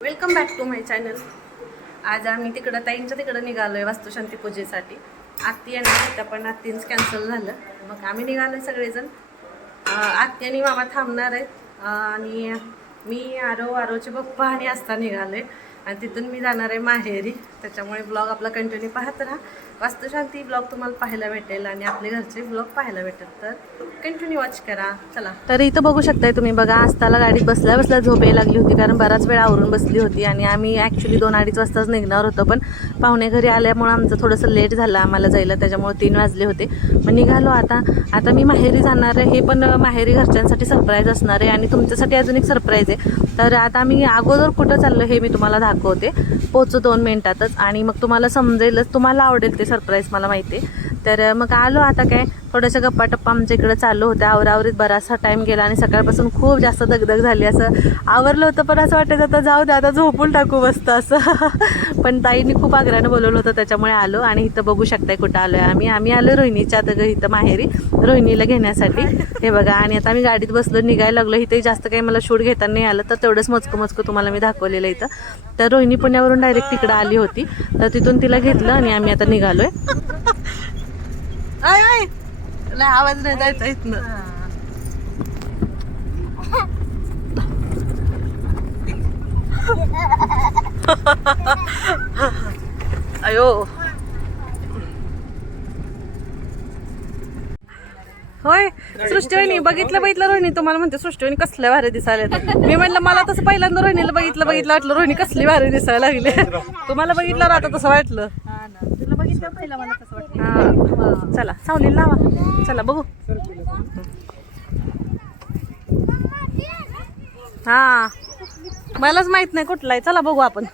Welcome back to my channel आज आम्ही तिकडं ताईंच्या तिकडं निघालोय वास्तुशांती पूजेसाठी. आत्ती येणार होत्या पण आत्तींच कॅन्सल झालं. मग आम्ही निघालोय सगळेजण. अं, आत्ती आणि मामा थांबणार आहेत. आणि मी आरो आरोचे पप्पा आणि असता निघालोय. आणि तिथून मी जाणार आहे माहेरी. त्याच्यामुळे ब्लॉग आपला कंटिन्यू पाहत राहा. वास्तुशांती ब्लॉग तुम्हाला पाहायला भेटेल आणि आपले घरचे ब्लॉग पाहायला भेटेल. तर कंटिन्यू वॉच करा. चला. तर इथं बघू शकताय तुम्ही बघा आजताला गाडीत बसल्या बसल्या झोप यायला लागली होती कारण बराच वेळ आवरून बसली होती आणि आम्ही ॲक्च्युली दोन अडीच वाजताच निघणार होतो पण पाहुणे घरी आल्यामुळं आमचं थोडंसं लेट झालं आम्हाला जायला. त्याच्यामुळे तीन वाजले होते. मग निघालो आता. आता मी माहेरी जाणार आहे. हे पण माहेरी घरच्यांसाठी सरप्राईज असणार आहे आणि तुमच्यासाठी अजून एक सरप्राईज आहे. तर आता मी अगोदर कुठं चाललो हे मी तुम्हाला दाखवते पोचू दोन मिनटातच आणि मग तुम्हाला समजेलच तुम्हाला आवडेल ते सरप्राईज मला माहिती आहे. तर मग आलो आता काय? थोड्याशा गप्पा टप्पा आमच्या इकडे चालू होत्या. आवरावरीत बराचसा टाईम गेला आणि सकाळपासून खूप जास्त दगदग झाली. असं आवरलं होतं पण असं वाटायचं आता जाऊ दे आता झोपून टाकू मस्त असं. पण ताईंनी खूप आग्रहानं बोलवलं होतं त्याच्यामुळे आलो आणि इथं बघू शकताय कुठं आलोय आम्ही. आम्ही आलो रोहिणीच्या आता इथं माहेरी रोहिणीला घेण्यासाठी. हे बघा आणि आता आम्ही गाडीत बसलो निघायला लागलो. इथे जास्त काही मला शूट घेताना नाही आलं तर तेवढंच मोजकं मोजकं तुम्हाला मी दाखवलेलं इथं. तर रोहिणी पुण्यावरून डायरेक्ट तिकडं आली होती. तर तिथून तिला घेतलं आणि आम्ही आता निघालोय. आय आय नाही आवाज नाही जायचा इथनं. अयो. होय सृष्टीवाहिनी बघितलं बघितलं रोहिणी तुम्हाला म्हणते सृष्टीवाहिनी कसल्या भारी दिसायला मी म्हटलं मला तसं पहिल्यांदा रोहिणीला बघितलं बघितलं वाटलं रोहिणी कसली भारी दिसायला लागली. तुम्हाला बघितलं आता तसं वाटलं. हा. चला सावली लावा चला बघू हा मलाच माहीत नाही कुठला आहे. चला बघू आपण.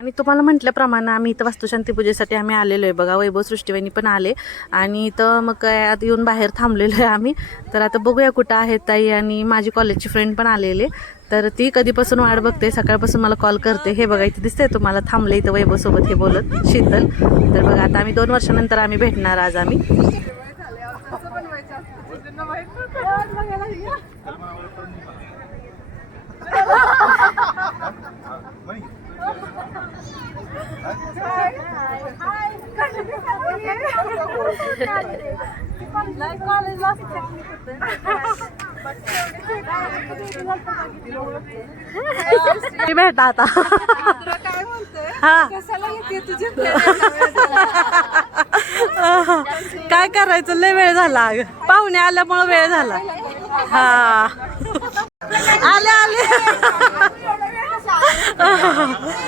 आणि तुम्हाला म्हटल्याप्रमाणे आम्ही इथं वास्तुशांती पूजेसाठी आम्ही आलेलो आहे बघा. वैभव सृष्टीवाहिनी पण आले. आणि इथं मग काय आता येऊन बाहेर थांबलेलो आहे आम्ही. तर आता बघूया कुठं आहेत ताई आणि माझी कॉलेजची फ्रेंड पण आलेले. तर ती कधीपासून वाट बघते सकाळपासून मला कॉल करते. हे बघा इथे दिसतंय तुम्हाला थांबले इथं वैभवसोबत हे बोलत शीतल. तर बघा आता आम्ही दोन वर्षानंतर आम्ही भेटणार आज आम्ही. मी भेटा आता. काय म्हणतोय काय करायचं? लय वेळ झाला पाहुणे आल्यामुळं वेळ झाला. हा. आले आले.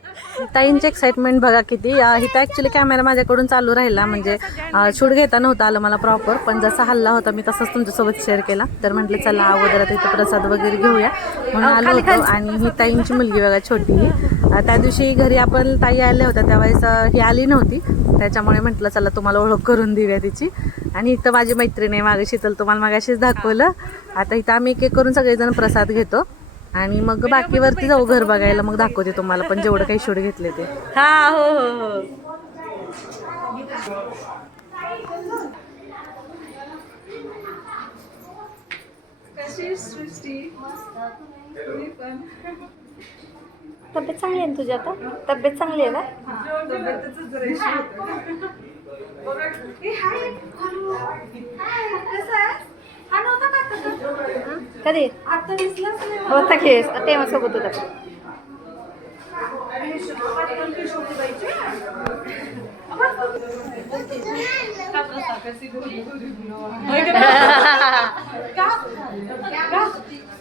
ताईंची एक्साइटमेंट बघा किती. इथं ऍक्च्युली कॅमेरा माझ्याकडून चालू राहिला म्हणजे शूट घेता नव्हता आलं मला प्रॉपर पण जसा हल्ला होता मी तसाच तुमच्यासोबत शेअर केला. तर म्हटलं चला अगोदर आता इथं प्रसाद वगैरे घेऊया. म्हणून आलो होतो आणि ही ताईंची मुलगी बघा छोटी. ही त्या दिवशी घरी आपण ताई आल्या होत्या त्यावेळेस ही आली नव्हती. त्याच्यामुळे म्हटलं चला तुम्हाला ओळख करून देऊया तिची. आणि इथं माझी मैत्रीण आहे मागे शीतल तुम्हाला मागाशीच दाखवलं. आता इथं आम्ही एक एक करून सगळेजण प्रसाद घेतो. आणि मग बाकीवरती जाऊ घर बघायला. मग दाखवते तुम्हाला पण जेवढं काही शूट घेतले ते. हा हो हो हो. तब्येत चांगली आहे ना तुझी आता? तब्येत चांगली आहे का कधी? होता खेळ. तेव्हा सोबत होता.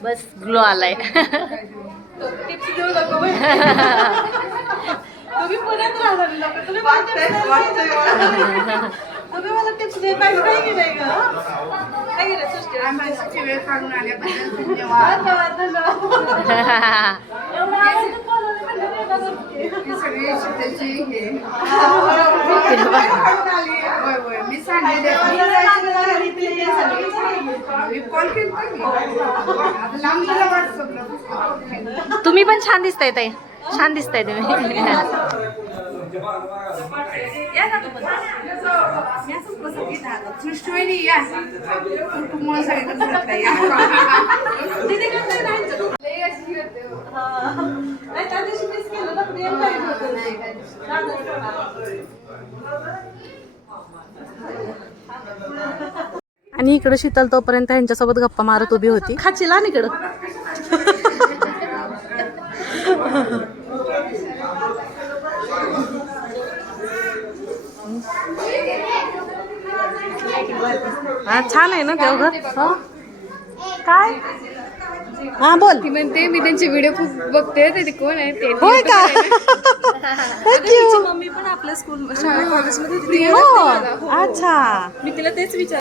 बस ग्लो आलाय. तुम्ही पुण्यात राहणार तुम्ही मला टिप्स देत नाही काय गेलंय ग? काय गेलं सृष्टी? धन्यवाद. धन्यवाद एवढं आवडतं बोलायला म्हणलं नाही का? मी सांगितलं तुम्ही पण छान दिसताय ताई. छान दिसताय तुम्ही. या ना तू पण. सृष्टीवाहिनी या. तुम्हाला या? नाही, त्या दिवशी केलं ना, पाहिजे होतं. आणि इकडे शीतल तोपर्यंत यांच्यासोबत गप्पा मारत उभी होती. खाचीला आणि इकडं. हा छान आहे ना देवघर? हो? काय? हा बोल. ती म्हणते मी त्यांचे व्हिडिओ खूप बघते. ते ते कोण आहे? ते होय का? मम्मी पण आपल्या स्कूल कॉलेजमध्ये होती. हो अच्छा. मी तिला तेच विचार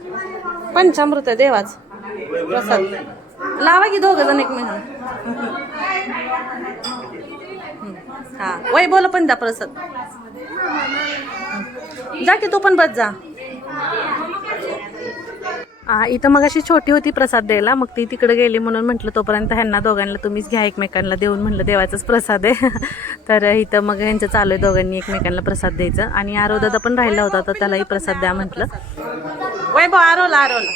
पंचामृत आहे देवाच. प्रसाद. लावा की दोघ जण एकमेकांना. हा. वय बोल पण द्या प्रसाद. जा की तू पण बस जा. इथं मग अशी छोटी होती प्रसाद द्यायला मग ती तिकडे गेली म्हणून म्हटलं तोपर्यंत ह्यांना दोघांना तुम्हीच घ्या एकमेकांना देऊन म्हटलं देवाचाच प्रसाद आहे. तर इथं मग ह्यांचं चालू आहे दोघांनी एकमेकांना प्रसाद द्यायचं. आणि आरोदादा पण राहिला होता तर त्यालाही प्रसाद द्या म्हटलं. वैभव आरोला आरोला.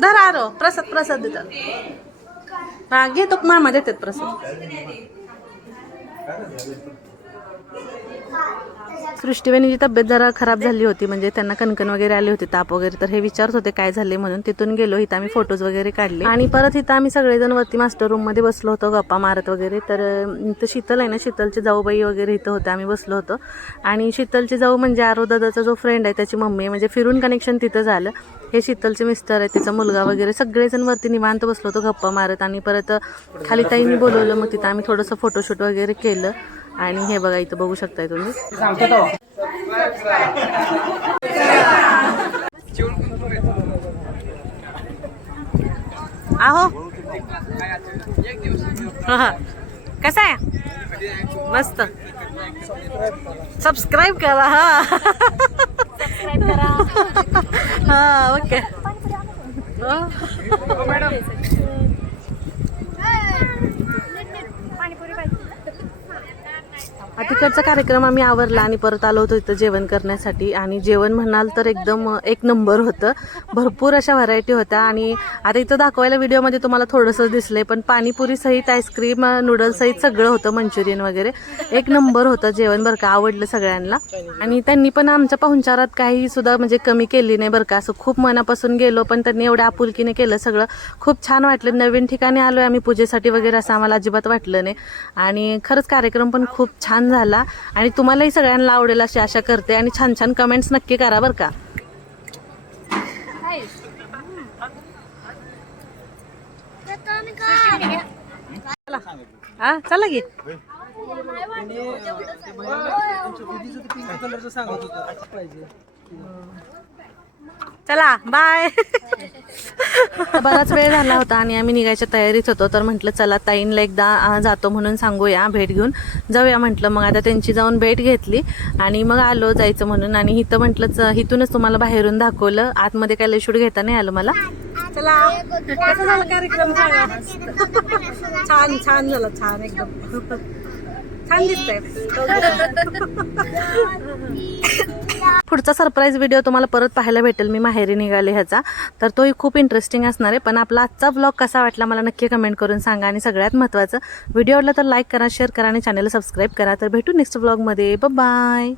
धर आरो प्रसाद प्रसाद देतात हा घेतो मामा देतात प्रसाद. सृष्टीवेणीची तब्येत जरा खराब झाली होती म्हणजे त्यांना कणकण वगैरे आली होती ताप वगैरे तर हे विचारत होते काय झाले म्हणून. तिथून गेलो इथं आम्ही फोटोज वगैरे काढले. आणि परत इथं आम्ही सगळेजण वरती मास्टर रूममध्ये बसलो होतो गप्पा मारत वगैरे. तर इथं शीतल आहे ना शीतलची जाऊबाई वगैरे इथं होते आम्ही बसलो होतो. आणि शीतलची जाऊ म्हणजे आरोदादाचा जो फ्रेंड आहे त्याची मम्मी म्हणजे फिरून कनेक्शन तिथं झालं. हे शीतलचे मिस्टर आहे तिचा मुलगा वगैरे सगळेजण वरती निवांत बसलो होतो गप्पा मारत. आणि परत खाली ताईंनी बोलवलं मग तिथं आम्ही थोडंसं फोटोशूट वगैरे केलं. आणि हे बघा इथं बघू शकताय तुम्ही. आहो. हा. कसं आहे? मस्त. सबस्क्राईब करा हा. हा ओके हा, तिकडचा कार्यक्रम आम्ही आवरला आणि परत आलो होतो इथं जेवण करण्यासाठी. आणि जेवण म्हणाल तर एकदम एक नंबर होतं. भरपूर अशा व्हरायटी होत्या. आणि आता इथं दाखवायला व्हिडिओमध्ये तुम्हाला थोडंसं दिसलंय पण पाणीपुरी सहित आईस्क्रीम नूडल्स सहित सगळं होतं मंचुरियन वगैरे. एक नंबर होतं जेवण बरं का आवडलं सगळ्यांना. आणि त्यांनी पण आमच्या पाहुणचारात काही सुद्धा म्हणजे कमी केली नाही बरं का. असं खूप मनापासून गेलो पण त्यांनी एवढ्या आपुलकीने केलं सगळं. खूप छान वाटलं. नवीन ठिकाणी आलोय आम्ही पूजेसाठी वगैरे असं आम्हाला अजिबात वाटलं नाही. आणि खरंच कार्यक्रम पण खूप छान झाला आणि तुम्हालाही सगळ्यांना आवडेल अशी आशा करते आणि छान छान कमेंट्स नक्की करा बरं का. चला हा चला की. चला बाय बराच वेळ झाला होता आणि आम्ही निघायच्या तयारीत होतो तर म्हटलं चला ताईंला एकदा जातो म्हणून सांगूया भेट घेऊन. जाऊया म्हटलं मग आता त्यांची जाऊन भेट घेतली आणि मग आलो जायचं म्हणून आणि इथं म्हटलं इथूनच तुम्हाला बाहेरून दाखवलं आतमध्ये काय शूट घेता नाही आलं मला. चला कसा झाला कार्यक्रम छान छान झाला छान एकदम. छान दिसतंय. पुढचा सरप्राईज व्हिडिओ तुम्हाला परत पाहायला भेटेल. मी माहेरी निघाले ह्याचा. तर तोही खूप इंटरेस्टिंग असणार आहे. पण आपला आजचा ब्लॉग कसा वाटला मला नक्की कमेंट करून सांगा आणि सगळ्यात महत्त्वाचं व्हिडिओ आवडला तर लाईक करा शेअर करा आणि चॅनलला सबस्क्राईब करा. तर भेटू नेक्स्ट ब्लॉगमध्ये बाय